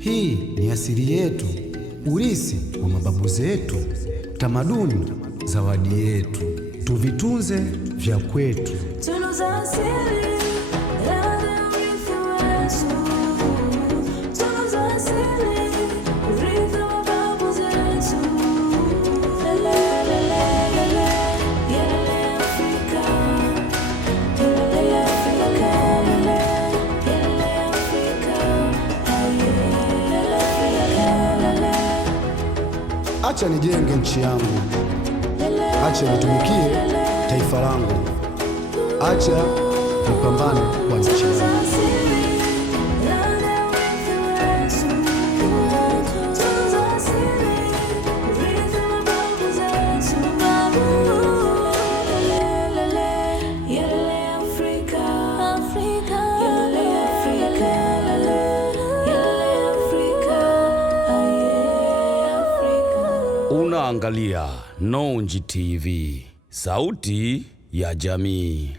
Hii ni asili yetu, urithi wa mababu zetu, tamaduni, zawadi yetu. Tuvitunze vya kwetu. Acha nijenge nchi yangu, acha nitumikie taifa langu, acha nipambane kwa nchi yangu. Unaangalia Nonji TV, sauti ya jamii.